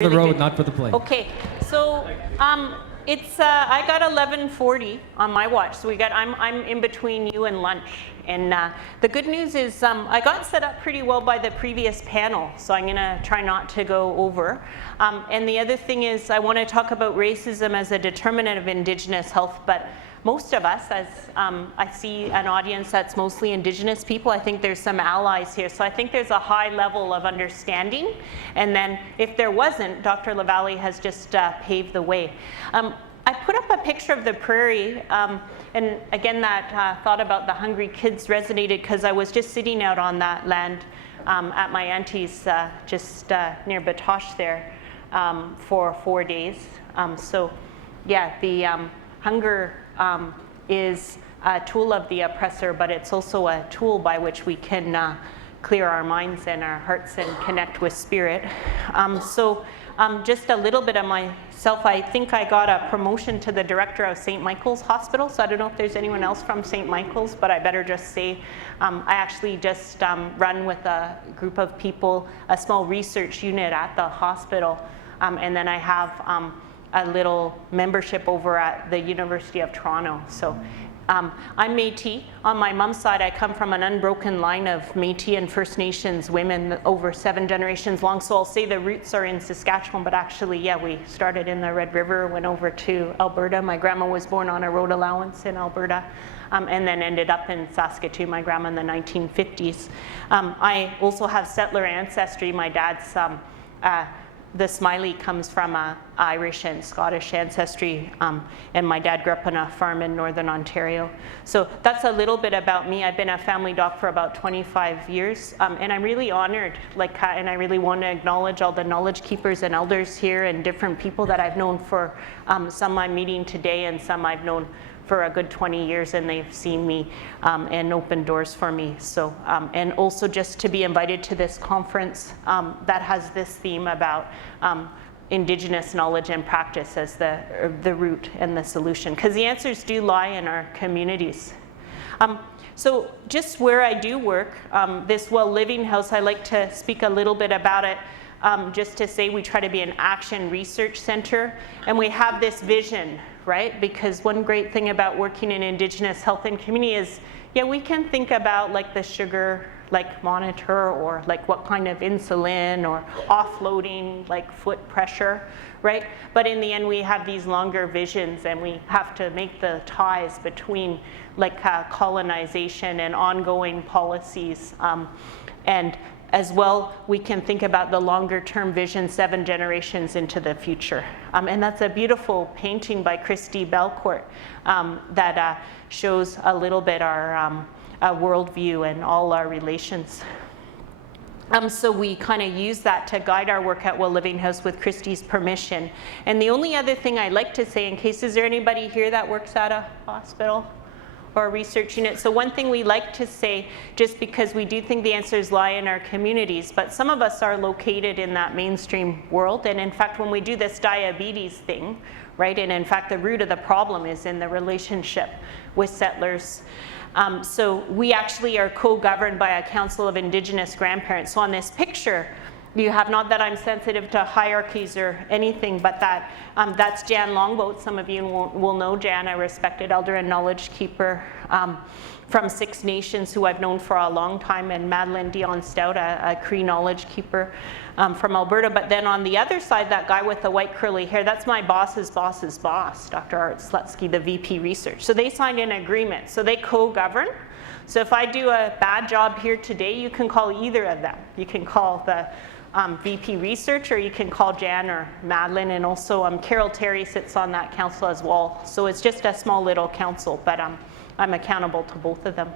For the road, not for the plane. Okay, so it's I got 11:40 on my watch, so I'm in between you and lunch. And the good news is I got set up pretty well by the previous panel, so I'm gonna try not to go over. And the other thing is I want to talk about racism as a determinant of Indigenous health, but most of us, as I see an audience that's mostly Indigenous people, I think there's some allies here. So I think there's a high level of understanding. And then if there wasn't, Dr. LaValle has just paved the way. I put up a picture of the prairie, and again, that thought about the hungry kids resonated because I was just sitting out on that land at my auntie's just near Batoche there for 4 days. So yeah, the hunger is a tool of the oppressor, but it's also a tool by which we can clear our minds and our hearts and connect with spirit. So just a little bit of myself, I think I got a promotion to the director of St. Michael's Hospital, so I don't know if there's anyone else from St. Michael's, but I better just say I actually just run with a group of people, a small research unit at the hospital, and then I have a little membership over at the University of Toronto. So I'm Métis. On my mom's side, I come from an unbroken line of Métis and First Nations women over 7 generations long. So I'll say the roots are in Saskatchewan, but actually, yeah, we started in the Red River, went over to Alberta. My grandma was born on a road allowance in Alberta, and then ended up in Saskatoon, my grandma in the 1950s. I also have settler ancestry. My dad's the Smylie comes from Irish and Scottish ancestry, and my dad grew up on a farm in Northern Ontario. So that's a little bit about me. I've been a family doc for about 25 years, and I'm really honored, and I really want to acknowledge all the knowledge keepers and elders here and different people that I've known for some I'm meeting today and some I've known for a good 20 years, and they've seen me and opened doors for me. So, and also just to be invited to this conference that has this theme about Indigenous knowledge and practice as the root and the solution, because the answers do lie in our communities. So just where I do work, this Well Living House, I like to speak a little bit about it. Just to say we try to be an action research center, and we have this vision, right? Because one great thing about working in Indigenous health and community is, yeah, we can think about like the sugar monitor, or like what kind of insulin, or offloading like foot pressure, right? But in the end, we have these longer visions, and we have to make the ties between colonization and ongoing policies, and as well, we can think about the longer term vision 7 generations into the future. And that's a beautiful painting by Christy Belcourt that shows a little bit our worldview and all our relations. So we kind of use that to guide our work at Well Living House with Christy's permission. And the only other thing I'd like to say, in case, is there anybody here that works at a hospital or a research unit? So one thing we like to say, just because we do think the answers lie in our communities, but some of us are located in that mainstream world. And in fact, when we do this diabetes thing, right, and in fact the root of the problem is in the relationship with settlers. So we actually are co-governed by a council of Indigenous grandparents. So on this picture, you have, not that I'm sensitive to hierarchies or anything, but that's Jan Longboat. Some of you will know Jan, a respected elder and knowledge keeper from 6 Nations who I've known for a long time, and Madeline Dion Stout, a Cree knowledge keeper from Alberta. But then on the other side, that guy with the white curly hair, that's my boss's boss's boss, Dr. Art Slutsky, the VP Research. So they signed an agreement, so they co-govern. So if I do a bad job here today, you can call either of them. You can call the VP Research, or you can call Jan or Madeline, and also Carol Terry sits on that council as well. So it's just a small little council, but I'm accountable to both of them.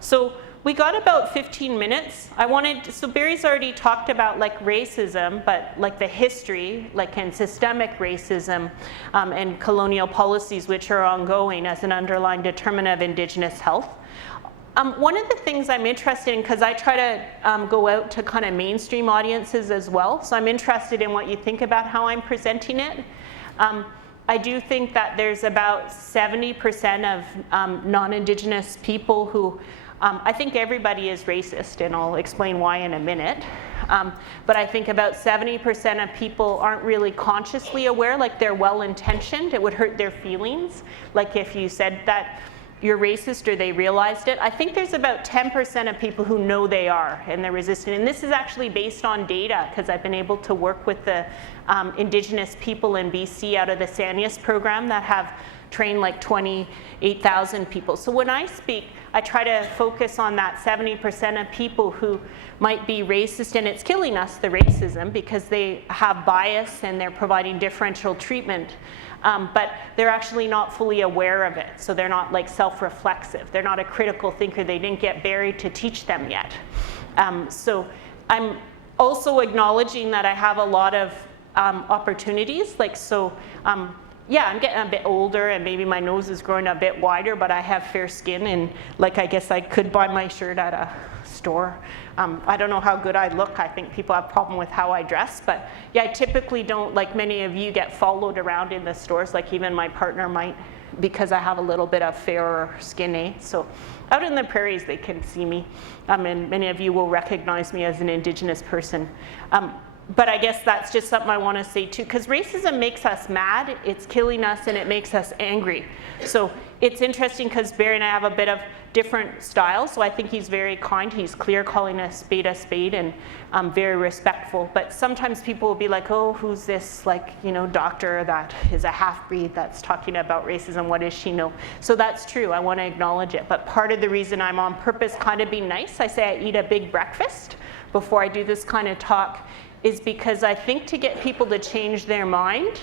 So we got about 15 minutes. So Barry's already talked about racism, but the history, and systemic racism and colonial policies which are ongoing as an underlying determinant of Indigenous health. One of the things I'm interested in, because I try to go out to kind of mainstream audiences as well, so I'm interested in what you think about how I'm presenting it. I do think that there's about 70% of non-Indigenous people who, I think everybody is racist, and I'll explain why in a minute. But I think about 70% of people aren't really consciously aware, like they're well-intentioned. It would hurt their feelings, like if you said that you're racist or they realized it. I think there's about 10% of people who know they are and they're resistant. And this is actually based on data, because I've been able to work with the Indigenous people in BC out of the Sanius program that have trained like 28,000 people. So when I speak, I try to focus on that 70% of people who might be racist, and it's killing us, the racism, because they have bias and they're providing differential treatment. But they're actually not fully aware of it. So they're not like self-reflexive. They're not a critical thinker. They didn't get buried to teach them yet. So I'm also acknowledging that I have a lot of opportunities. Yeah, I'm getting a bit older and maybe my nose is growing a bit wider, but I have fair skin, and like I guess I could buy my shirt at a store. I don't know how good I look. I think people have a problem with how I dress, but yeah, I typically don't, like many of you, get followed around in the stores, like even my partner might, because I have a little bit of fairer skin, eh? So out in the prairies they can see me, and many of you will recognize me as an Indigenous person. But I guess that's just something I want to say too, because racism makes us mad, it's killing us, and it makes us angry. So it's interesting because Barry and I have a bit of different styles. So I think he's very kind, he's clear, calling a spade, and very respectful. But sometimes people will be like, oh, who's this, like, you know, doctor that is a half-breed that's talking about racism, what does she know? So that's true, I want to acknowledge it. But part of the reason I'm on purpose kind of being nice, I say I eat a big breakfast before I do this kind of talk, is because I think to get people to change their mind,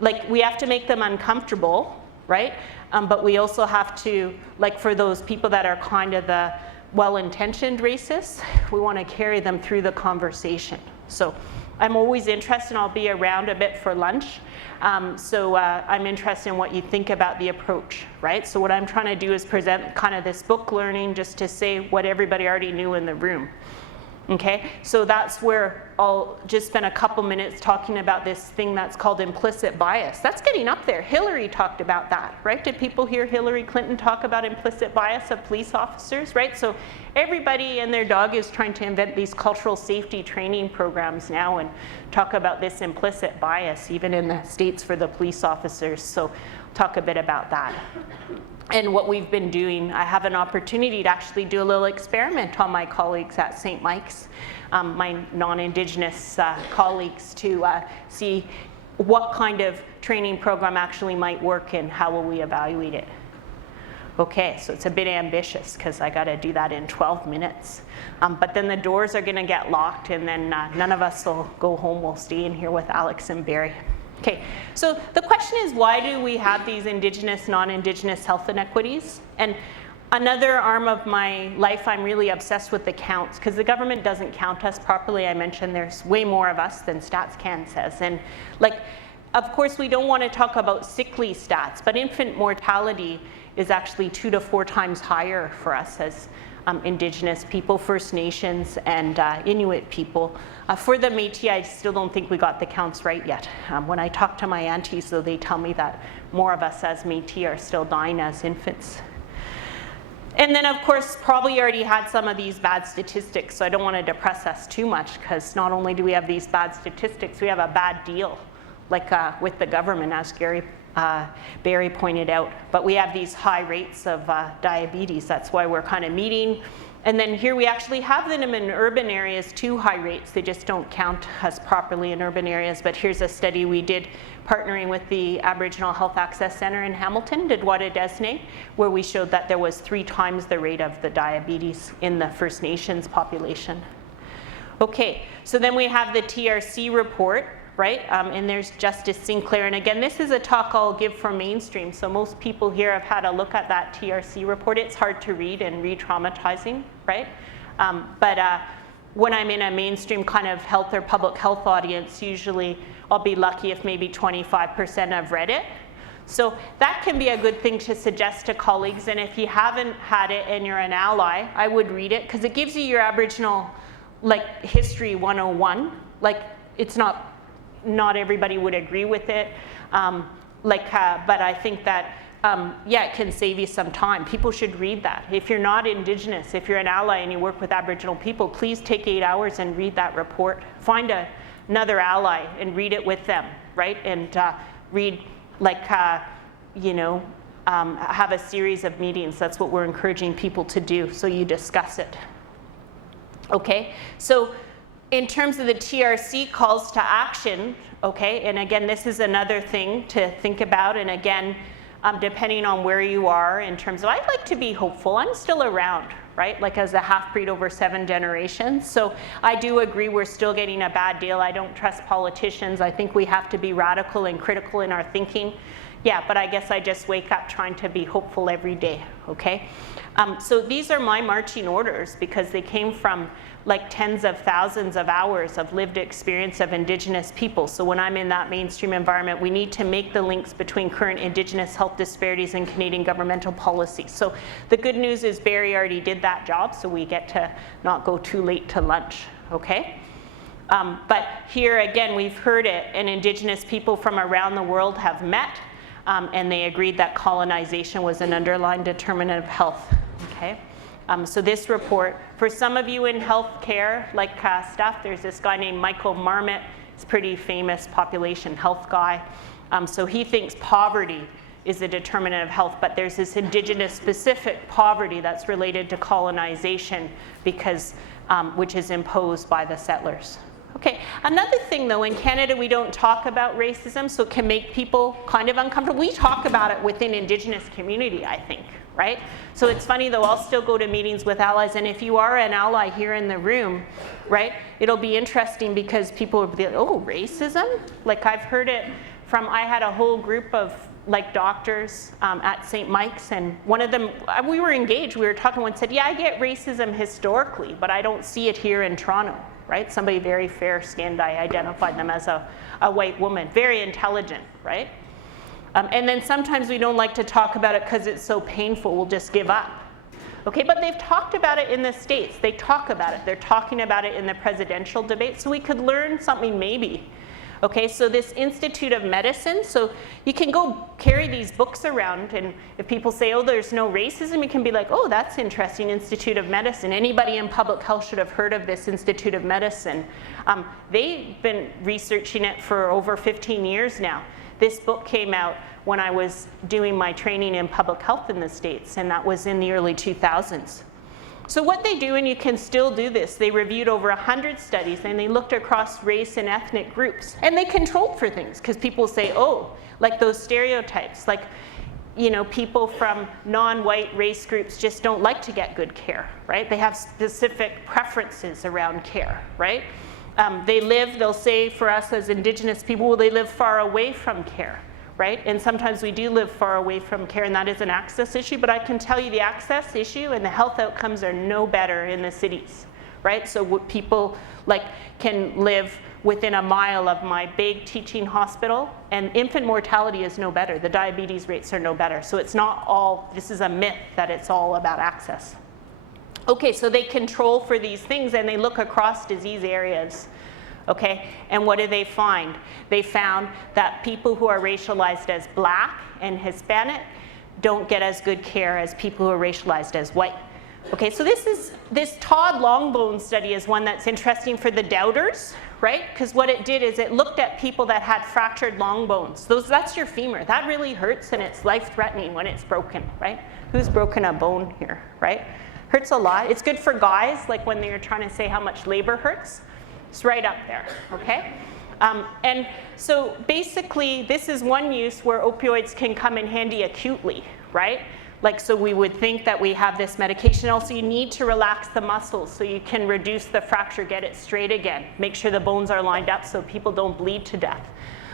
like we have to make them uncomfortable, right? But we also have to, like for those people that are kind of the well-intentioned racists, we want to carry them through the conversation. So I'm always interested, and I'll be around a bit for lunch. I'm interested in what you think about the approach, right? So what I'm trying to do is present kind of this book learning just to say what everybody already knew in the room. Okay, so that's where I'll just spend a couple minutes talking about this thing that's called implicit bias. That's getting up there. Hillary talked about that, right? Did people hear Hillary Clinton talk about implicit bias of police officers, right? So everybody and their dog is trying to invent these cultural safety training programs now and talk about this implicit bias, even in the States for the police officers. So I'll talk a bit about that. And what we've been doing, I have an opportunity to actually do a little experiment on my colleagues at St. Mike's, my non-Indigenous colleagues, to see what kind of training program actually might work and how will we evaluate it. Okay, so it's a bit ambitious because I got to do that in 12 minutes. But then the doors are going to get locked, and then none of us will go home. We'll stay in here with Alex and Barry. Okay, so the question is, why do we have these Indigenous, non-Indigenous health inequities? And another arm of my life, I'm really obsessed with the counts, because the government doesn't count us properly. I mentioned there's way more of us than StatsCan says. And like, of course, we don't want to talk about sickly stats, but infant mortality is actually 2 to 4 times higher for us as Indigenous people, First Nations, and Inuit people. For the Métis, I still don't think we got the counts right yet. When I talk to my aunties, though, they tell me that more of us as Métis are still dying as infants. And then, of course, probably already had some of these bad statistics, so I don't want to depress us too much, because not only do we have these bad statistics, we have a bad deal, like with the government, as Barry pointed out. But we have these high rates of diabetes. That's why we're kind of meeting. And then here we actually have them in urban areas too, high rates. They just don't count us properly in urban areas. But here's a study we did partnering with the Aboriginal Health Access Centre in Hamilton, Didwada Desne, where we showed that there was 3 times the rate of the diabetes in the First Nations population. Okay, so then we have the TRC report, right? And there's Justice Sinclair. And again, this is a talk I'll give from mainstream. So most people here have had a look at that TRC report. It's hard to read and re-traumatizing, right? But when I'm in a mainstream kind of health or public health audience, usually I'll be lucky if maybe 25% have read it. So that can be a good thing to suggest to colleagues. And if you haven't had it and you're an ally, I would read it, because it gives you your Aboriginal like history 101. Like, it's not everybody would agree with it, but I think that yeah, it can save you some time. People should read that. If you're not Indigenous, if you're an ally and you work with Aboriginal people, please take 8 hours and read that report. Find another ally and read it with them, right? And read, like, you know, have a series of meetings. That's what we're encouraging people to do, so you discuss it. Okay, so in terms of the TRC calls to action, okay, and again, this is another thing to think about, and again, depending on where you are in terms of, I'd like to be hopeful. I'm still around, right? Like as a half-breed over 7 generations. So I do agree we're still getting a bad deal. I don't trust politicians. I think we have to be radical and critical in our thinking. Yeah, but I guess I just wake up trying to be hopeful every day, okay? So these are my marching orders because they came from like tens of thousands of hours of lived experience of Indigenous people. So when I'm in that mainstream environment, we need to make the links between current Indigenous health disparities and Canadian governmental policy. So the good news is Barry already did that job, so we get to not go too late to lunch, okay? But here again, we've heard it, and Indigenous people from around the world have met, and they agreed that colonization was an underlying determinant of health, okay? So this report, for some of you in healthcare, like stuff, there's this guy named Michael Marmot. He's a pretty famous population health guy. So he thinks poverty is a determinant of health, but there's this Indigenous specific poverty that's related to colonization because, which is imposed by the settlers. Okay, another thing though, in Canada we don't talk about racism, so it can make people kind of uncomfortable. We talk about it within Indigenous community, I think, right? So it's funny though, I'll still go to meetings with allies, and if you are an ally here in the room, right, it'll be interesting because people will be like, oh, racism? Like I've heard it from, I had a whole group of like doctors at St. Mike's, and one of them, we were engaged, we were talking, one said, yeah, I get racism historically, but I don't see it here in Toronto. Right? Somebody very fair-skinned, I identified them as a white woman, very intelligent, right? And then sometimes we don't like to talk about it because it's so painful, we'll just give up. Okay, but they've talked about it in the States. They talk about it. They're talking about it in the presidential debate, so we could learn something maybe. Okay, so this Institute of Medicine, so you can go carry these books around, and if people say, oh, there's no racism, you can be like, oh, that's interesting, Institute of Medicine. Anybody in public health should have heard of this Institute of Medicine. They've been researching it for over 15 years now. This book came out when I was doing my training in public health in the States, and that was in the early 2000s. So what they do, and you can still do this, they reviewed over 100 studies and they looked across race and ethnic groups, and they controlled for things because people say, oh, like those stereotypes, like, you know, people from non-white race groups just don't like to get good care, right? They have specific preferences around care, right? They'll say for us as Indigenous people, well, they live far away from care. Right? And sometimes we do live far away from care, and that is an access issue, but I can tell you the access issue and the health outcomes are no better in the cities, right? So people like can live within a mile of my big teaching hospital, and infant mortality is no better. The diabetes rates are no better. So it's not all, this is a myth that it's all about access. Okay, so they control for these things and they look across disease areas. Okay, and what do they find? They found that people who are racialized as Black and Hispanic don't get as good care as people who are racialized as white. Okay, so this Todd Longbone study is one that's interesting for the doubters, right? Because what it did is it looked at people that had fractured long bones. That's your femur. That really hurts and it's life-threatening when it's broken, right? Who's broken a bone here, right? Hurts a lot. It's good for guys, like when they're trying to say how much labor hurts. It's right up there, okay? And so basically, this is one use where opioids can come in handy acutely, right? Like, so we would think that we have this medication. Also, you need to relax the muscles so you can reduce the fracture, get it straight again. Make sure the bones are lined up so people don't bleed to death,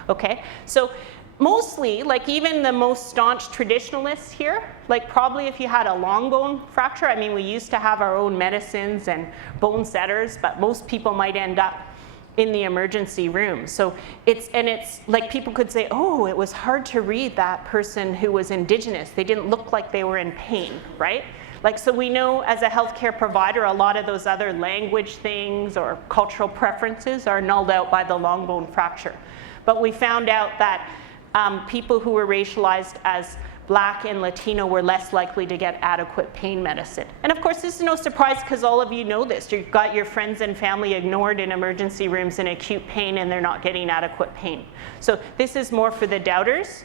okay? So mostly, like even the most staunch traditionalists here, like probably if you had a long bone fracture, I mean, we used to have our own medicines and bone setters, but most people might end up in the emergency room. So it's like people could say, oh, it was hard to read that person who was Indigenous. They didn't look like they were in pain, right? Like, so we know as a healthcare provider, a lot of those other language things or cultural preferences are nulled out by the long bone fracture. But we found out that people who were racialized as Black and Latino were less likely to get adequate pain medicine. And of course, this is no surprise because all of you know this. You've got your friends and family ignored in emergency rooms in acute pain and they're not getting adequate pain. So this is more for the doubters.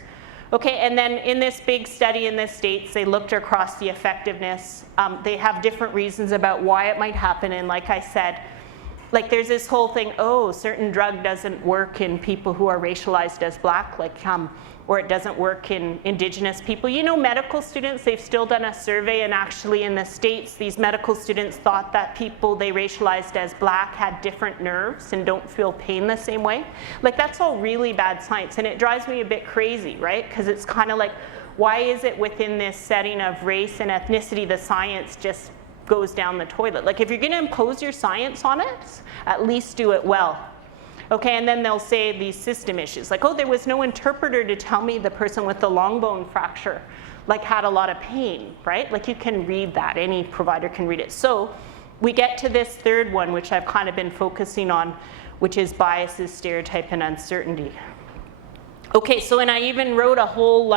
Okay, and then in this big study in the States, they looked across the effectiveness. They have different reasons about why it might happen. And like I said, like there's this whole thing, oh, certain drug doesn't work in people who are racialized as Black, like, or it doesn't work in Indigenous people. You know, medical students, they've still done a survey, and actually in the States, these medical students thought that people they racialized as Black had different nerves and don't feel pain the same way. Like, that's all really bad science, and it drives me a bit crazy, right? Because it's kind of like, why is it within this setting of race and ethnicity, the science just goes down the toilet? Like, if you're gonna impose your science on it, at least do it well. Okay, and then they'll say these system issues, like, oh, there was no interpreter to tell me the person with the long bone fracture, like, had a lot of pain, right? Like, you can read that, any provider can read it. So we get to this third one, which I've kind of been focusing on, which is biases, stereotype, and uncertainty. Okay, so, and I even wrote a whole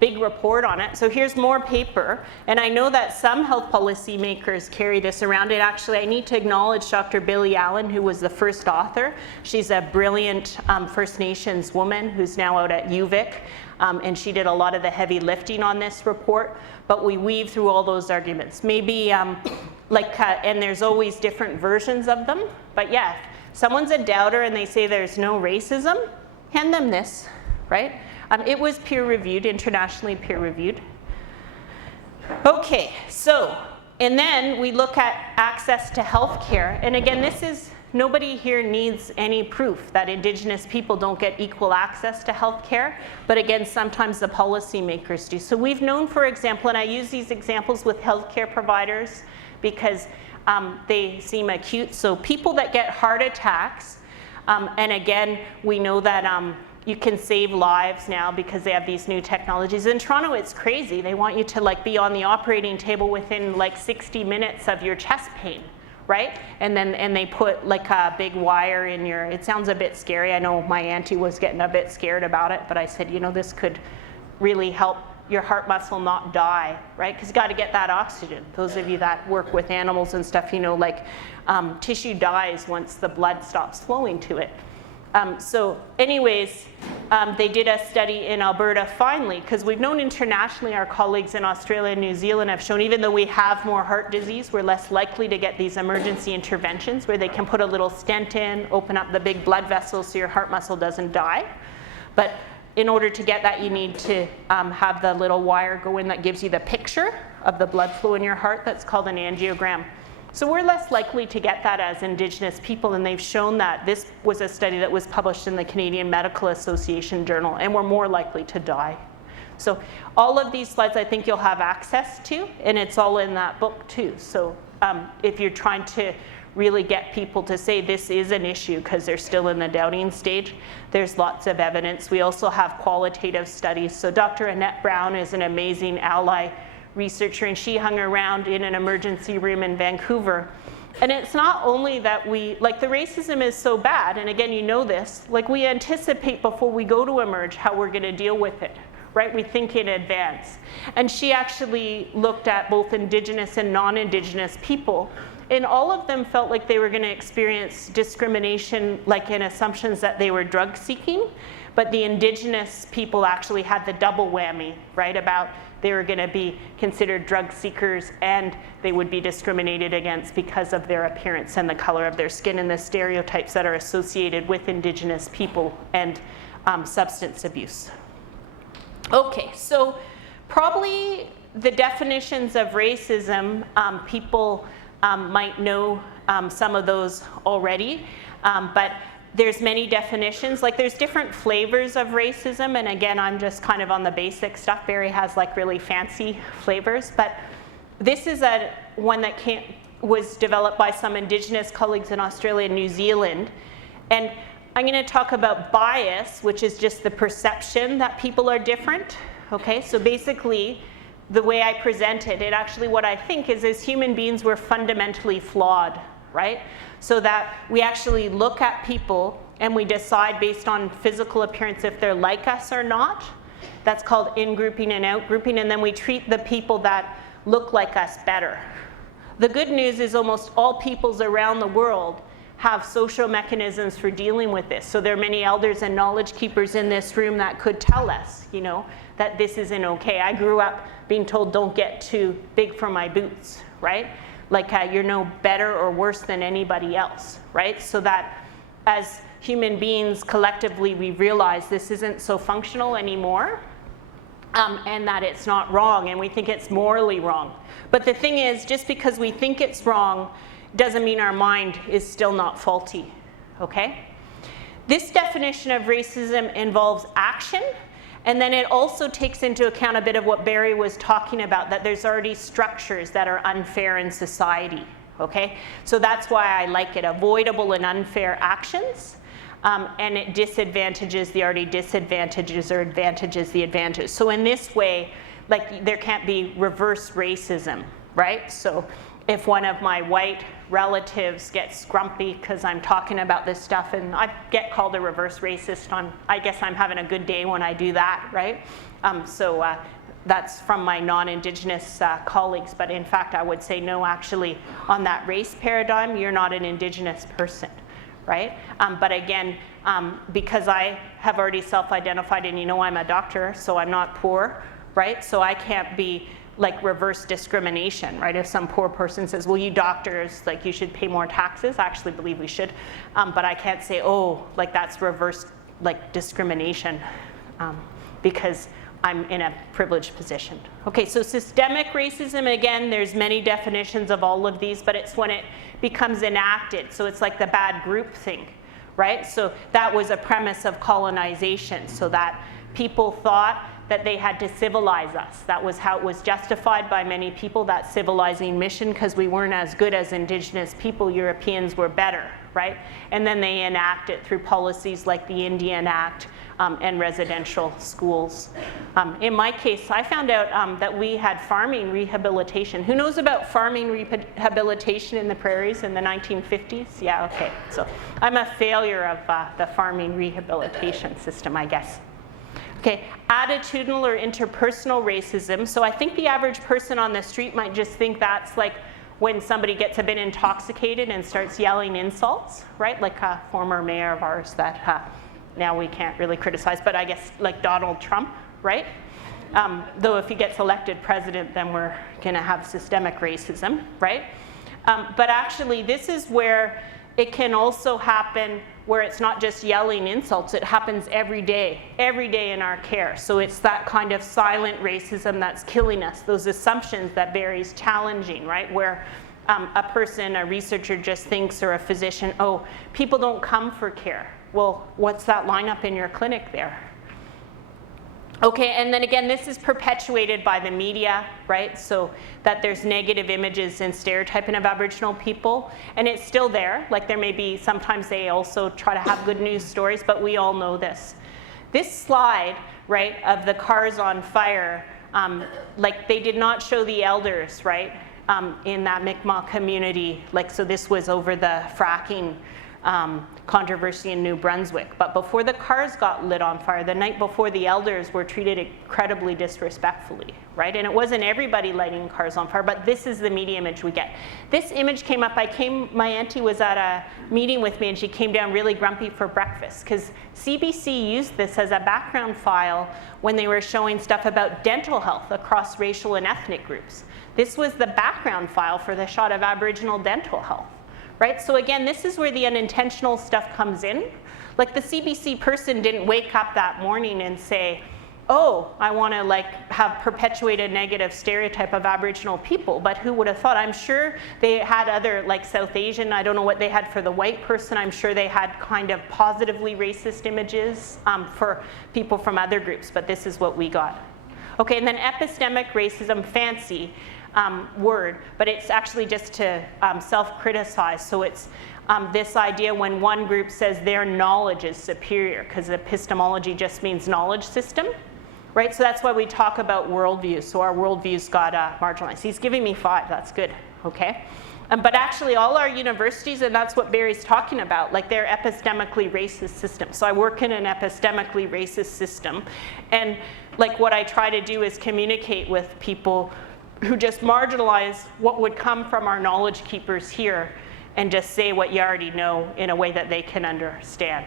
big report on it. So here's more paper, and I know that some health policy makers carry this around. And actually, I need to acknowledge Dr. Billie Allen, who was the first author. She's a brilliant First Nations woman who's now out at UVic, and she did a lot of the heavy lifting on this report, but we weave through all those arguments. Maybe, and there's always different versions of them, but yeah, if someone's a doubter and they say there's no racism, hand them this, right? It was peer-reviewed, internationally peer-reviewed. Okay, so, and then we look at access to healthcare. And again, this is, nobody here needs any proof that Indigenous people don't get equal access to healthcare. But again, sometimes the policymakers do. So we've known, for example, and I use these examples with healthcare providers because they seem acute. So people that get heart attacks, and again, we know that you can save lives now because they have these new technologies. In Toronto, it's crazy. They want you to like be on the operating table within like 60 minutes of your chest pain, right? And they put like a big wire in your, it sounds a bit scary. I know my auntie was getting a bit scared about it, but I said, you know, this could really help your heart muscle not die, right? Because you got to get that oxygen. Those of you that work with animals and stuff, you know, like tissue dies once the blood stops flowing to it. So anyways, they did a study in Alberta finally, because we've known internationally our colleagues in Australia and New Zealand have shown even though we have more heart disease, we're less likely to get these emergency interventions where they can put a little stent in, open up the big blood vessels so your heart muscle doesn't die. But in order to get that, you need to have the little wire go in that gives you the picture of the blood flow in your heart. That's called an angiogram. So we're less likely to get that as Indigenous people, and they've shown that. This was a study that was published in the Canadian Medical Association Journal, and we're more likely to die. So all of these slides I think you'll have access to, and it's all in that book too. So if you're trying to really get people to say this is an issue because they're still in the doubting stage, there's lots of evidence. We also have qualitative studies. So Dr. Annette Brown is an amazing ally researcher, and she hung around in an emergency room in Vancouver. And it's not only that we, like the racism is so bad, and again, you know this, like we anticipate before we go to emerge how we're gonna deal with it, right? We think in advance. And she actually looked at both Indigenous and non-Indigenous people, and all of them felt like they were gonna experience discrimination, like in assumptions that they were drug seeking, but the Indigenous people actually had the double whammy, right? About they were going to be considered drug seekers and they would be discriminated against because of their appearance and the color of their skin and the stereotypes that are associated with Indigenous people and substance abuse. Okay, so probably the definitions of racism, people might know some of those already, but there's many definitions, like there's different flavors of racism, and again, I'm just kind of on the basic stuff. Barry has like really fancy flavors, but this is one that was developed by some Indigenous colleagues in Australia and New Zealand. And I'm gonna talk about bias, which is just the perception that people are different, okay? So basically, the way I present it, actually what I think is as human beings, we're fundamentally flawed, right? So that we actually look at people and we decide based on physical appearance if they're like us or not. That's called in-grouping and out-grouping, and then we treat the people that look like us better. The good news is almost all peoples around the world have social mechanisms for dealing with this. So there are many elders and knowledge keepers in this room that could tell us, you know, that this isn't okay. I grew up being told, don't get too big for my boots, right? Like you're no better or worse than anybody else, right? So that as human beings collectively, we realize this isn't so functional anymore, and that it's not wrong, and we think it's morally wrong. But the thing is, just because we think it's wrong doesn't mean our mind is still not faulty, okay? This definition of racism involves action, and then it also takes into account a bit of what Barry was talking about, that there's already structures that are unfair in society, okay? So that's why I like it, avoidable and unfair actions, and it disadvantages the already disadvantages or advantages the advantage. So in this way, like there can't be reverse racism, right? So if one of my white relatives gets grumpy because I'm talking about this stuff and I get called a reverse racist, I guess I'm having a good day when I do that, right? That's from my non-Indigenous colleagues, but in fact I would say no, actually on that race paradigm, you're not an Indigenous person, right? But again, because I have already self-identified and you know I'm a doctor, so I'm not poor, right? So I can't be like reverse discrimination, right? If some poor person says, well, you doctors, like you should pay more taxes, I actually believe we should, but I can't say, oh, like that's reverse like discrimination because I'm in a privileged position. Okay, so systemic racism, again, there's many definitions of all of these, but it's when it becomes enacted, so it's like the bad group thing, right? So that was a premise of colonization, so that people thought that they had to civilize us. That was how it was justified by many people, that civilizing mission, because we weren't as good as Indigenous people. Europeans were better, right? And then they enact it through policies like the Indian Act and residential schools. In my case, I found out that we had farming rehabilitation. Who knows about farming rehabilitation in the prairies in the 1950s? Yeah, okay. So I'm a failure of the farming rehabilitation system, I guess. Okay, attitudinal or interpersonal racism. So I think the average person on the street might just think that's like when somebody gets a bit intoxicated and starts yelling insults, right? Like a former mayor of ours that now we can't really criticize, but I guess like Donald Trump, right? Though if he gets elected president, then we're gonna have systemic racism, right? But actually this is where it can also happen where it's not just yelling insults, it happens every day in our care. So it's that kind of silent racism that's killing us, those assumptions that Barry's challenging, right? Where a person, a researcher just thinks, or a physician, oh, people don't come for care. Well, what's that lineup in your clinic there? Okay, and then again, this is perpetuated by the media, right? So that there's negative images and stereotyping of Aboriginal people, and it's still there. Like there may be, sometimes they also try to have good news stories, but we all know this. This slide, right, of the cars on fire, like they did not show the elders, right, in that Mi'kmaq community. Like, so this was over the fracking controversy in New Brunswick. But before the cars got lit on fire, the night before, the elders were treated incredibly disrespectfully, right? And it wasn't everybody lighting cars on fire, but this is the media image we get. This image came up, my auntie was at a meeting with me and she came down really grumpy for breakfast because CBC used this as a background file when they were showing stuff about dental health across racial and ethnic groups. This was the background file for the shot of Aboriginal dental health. Right? So again, this is where the unintentional stuff comes in. Like the CBC person didn't wake up that morning and say, oh, I want to like have perpetuated negative stereotype of Aboriginal people, but who would have thought? I'm sure they had other, like South Asian, I don't know what they had for the white person, I'm sure they had kind of positively racist images for people from other groups, but this is what we got. Okay, and then epistemic racism, fancy word, but it's actually just to self-criticize. So it's this idea when one group says their knowledge is superior, because epistemology just means knowledge system, right? So that's why we talk about worldviews. So our worldviews got marginalized. He's giving me 5, that's good, okay? But actually all our universities, and that's what Barry's talking about, like they're epistemically racist systems. So I work in an epistemically racist system. And like what I try to do is communicate with people who just marginalize what would come from our knowledge keepers here and just say what you already know in a way that they can understand,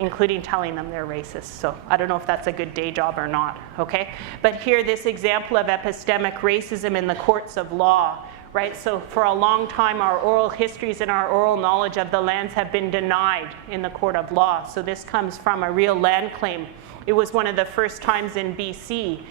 including telling them they're racist. So I don't know if that's a good day job or not, okay? But here, this example of epistemic racism in the courts of law, right? So for a long time, our oral histories and our oral knowledge of the lands have been denied in the court of law. So this comes from a real land claim. It was one of the first times in BC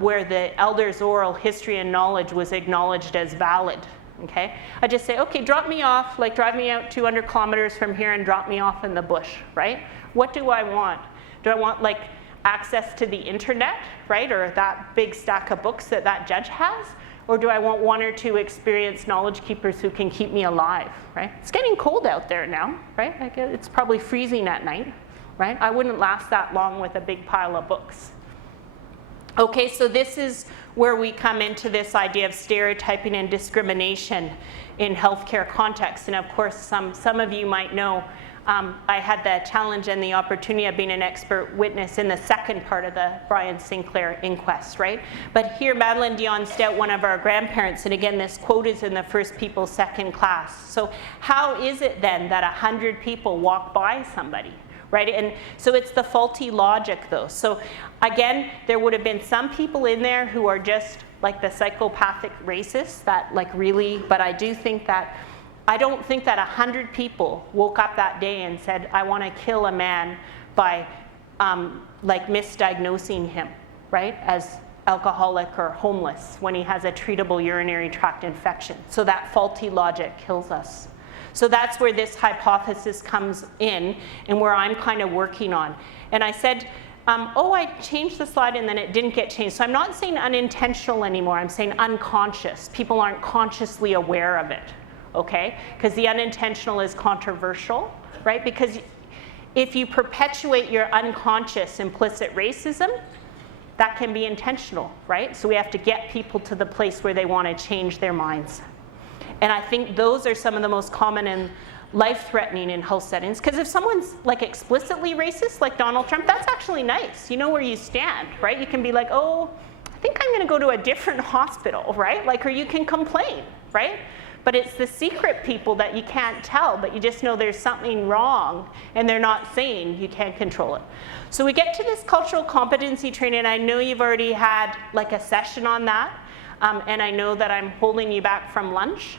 where the elders' oral history and knowledge was acknowledged as valid. Okay, I just say, okay, drop me off, like drive me out 200 kilometers from here and drop me off in the bush, right? What do I want? Do I want like access to the internet, right? Or that big stack of books that that judge has? Or do I want one or two experienced knowledge keepers who can keep me alive, right? It's getting cold out there now, right? Like it's probably freezing at night, right? I wouldn't last that long with a big pile of books. Okay, so this is where we come into this idea of stereotyping and discrimination in healthcare contexts. And of course, some of you might know I had the challenge and the opportunity of being an expert witness in the second part of the Brian Sinclair inquest, right? But here, Madeline Dion Stout, one of our grandparents, and again, this quote is in the First People Second Class. So how is it then that 100 people walk by somebody? Right, and so it's the faulty logic though. So again, there would have been some people in there who are just like the psychopathic racists that like really, but I don't think that 100 people woke up that day and said, I want to kill a man by like misdiagnosing him, right, as alcoholic or homeless when he has a treatable urinary tract infection. So that faulty logic kills us. So that's where this hypothesis comes in and where I'm kind of working on. And I said, oh, I changed the slide and then it didn't get changed. So I'm not saying unintentional anymore, I'm saying unconscious. People aren't consciously aware of it, okay? Because the unintentional is controversial, right? Because if you perpetuate your unconscious implicit racism, that can be intentional, right? So we have to get people to the place where they want to change their minds. And I think those are some of the most common and life-threatening in health settings. Because if someone's like explicitly racist, like Donald Trump, that's actually nice. You know where you stand, right? You can be like, oh, I think I'm going to go to a different hospital, right? Like, or you can complain, right? But it's the secret people that you can't tell, but you just know there's something wrong and they're not saying, you can't control it. So we get to this cultural competency training, and I know you've already had like a session on that. And I know that I'm holding you back from lunch,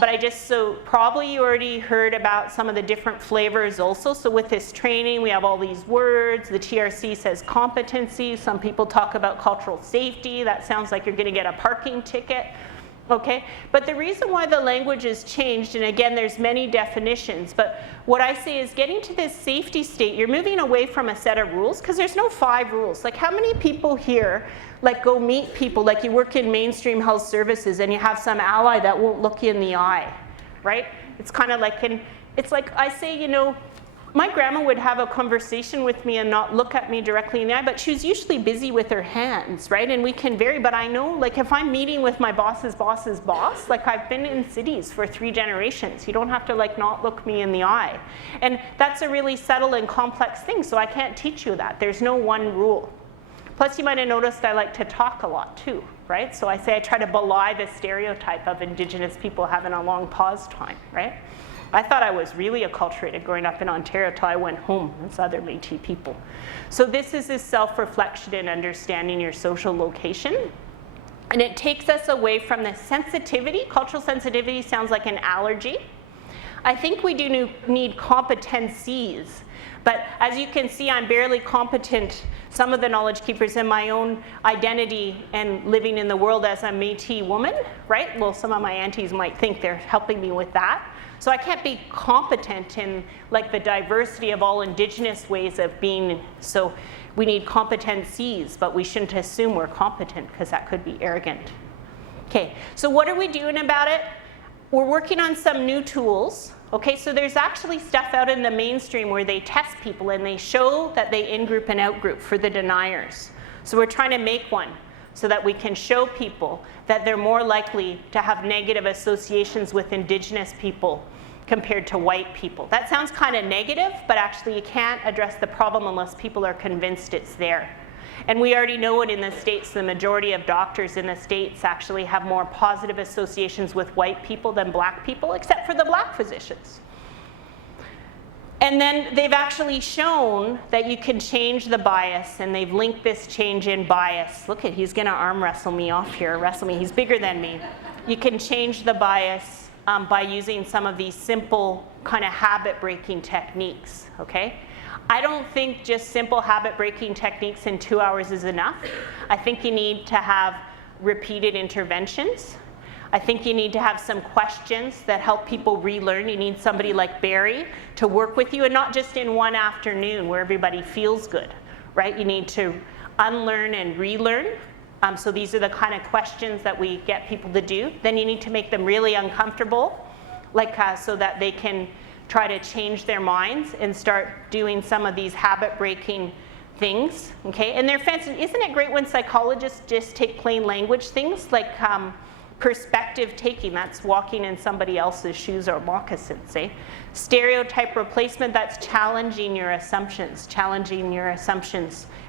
but so probably you already heard about some of the different flavors also. So with this training, we have all these words. The TRC says competency. Some people talk about cultural safety. That sounds like you're going to get a parking ticket. Okay, but the reason why the language is changed, and again, there's many definitions, but what I say is getting to this safety state, you're moving away from a set of rules, because there's no 5 rules. Like, how many people here like go meet people, like you work in mainstream health services and you have some ally that won't look you in the eye, right? It's kind of like, it's like I say, you know, my grandma would have a conversation with me and not look at me directly in the eye, but she was usually busy with her hands, right? And we can vary, but I know, like, if I'm meeting with my boss's boss's boss, like, I've been in cities for 3 generations. You don't have to, like, not look me in the eye. And that's a really subtle and complex thing, so I can't teach you that. There's no one rule. Plus, you might have noticed I like to talk a lot, too, right? So I say I try to belie the stereotype of Indigenous people having a long pause time, right? I thought I was really acculturated growing up in Ontario until I went home with other Métis people. So this is this self-reflection and understanding your social location. And it takes us away from the sensitivity. Cultural sensitivity sounds like an allergy. I think we do need competencies. But as you can see, I'm barely competent. Some of the knowledge keepers in my own identity and living in the world as a Métis woman, right? Well, some of my aunties might think they're helping me with that. So I can't be competent in like the diversity of all Indigenous ways of being. So we need competencies, but we shouldn't assume we're competent because that could be arrogant. Okay, so what are we doing about it? We're working on some new tools. Okay, so there's actually stuff out in the mainstream where they test people and they show that they in-group and out-group for the deniers. So we're trying to make one. so that we can show people that they're more likely to have negative associations with Indigenous people compared to white people. That sounds kind of negative, but actually you can't address the problem unless people are convinced it's there. And we already know it in the States. The majority of doctors in the States actually have more positive associations with white people than black people, except for the black physicians. And then they've actually shown that you can change the bias, and they've linked this change in bias. Look at, he's gonna arm wrestle me off here, wrestle me, he's bigger than me. You can change the bias by using some of these simple kind of habit-breaking techniques, okay? I don't think just simple habit-breaking techniques in 2 hours is enough. I think you need to have repeated interventions. I think you need to have some questions that help people relearn. You need somebody like Barry to work with you, and not just in one afternoon where everybody feels good, right? You need to unlearn and relearn. So these are the kind of questions that we get people to do. Then you need to make them really uncomfortable, like so that they can try to change their minds and start doing some of these habit-breaking things, okay? And they're fancy. Isn't it great when psychologists just take plain language things like perspective taking, that's walking in somebody else's shoes or moccasins, eh? Stereotype replacement, that's challenging your assumptions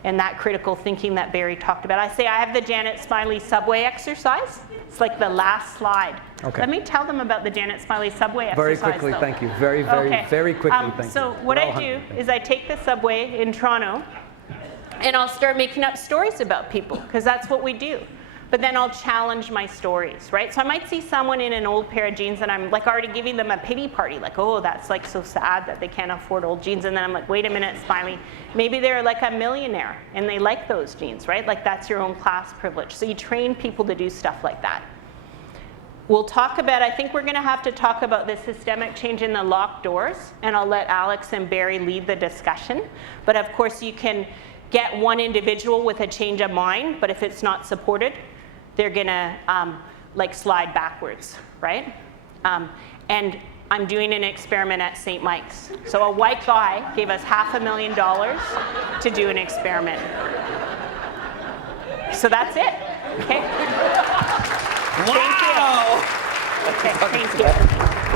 and that critical thinking that Barry talked about. I say I have the Janet Smylie subway exercise. It's like the last slide. Okay. Let me tell them about the Janet Smylie subway exercise. Very quickly, though. Thank you. Very quickly, thank you. So what I do is I take the subway in Toronto and I'll start making up stories about people, because that's what we do. But then I'll challenge my stories, right? So I might see someone in an old pair of jeans and I'm like already giving them a pity party, like, oh, that's like so sad that they can't afford old jeans. And then I'm like, wait a minute, Smylie, maybe they're like a millionaire and they like those jeans, right? Like that's your own class privilege. So you train people to do stuff like that. We'll talk about, I think we're gonna have to talk about the systemic change in the locked doors, and I'll let Alex and Barry lead the discussion. But of course you can get one individual with a change of mind, but if it's not supported, they're gonna like slide backwards, right? And I'm doing an experiment at St. Mike's. So a white guy gave us $500,000 to do an experiment. So that's it, okay? Wow! Thank you.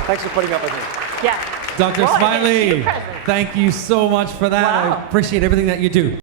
Thanks for putting up with me. Yeah. Dr. Well, Smylie, thank you so much for that. Wow. I appreciate everything that you do.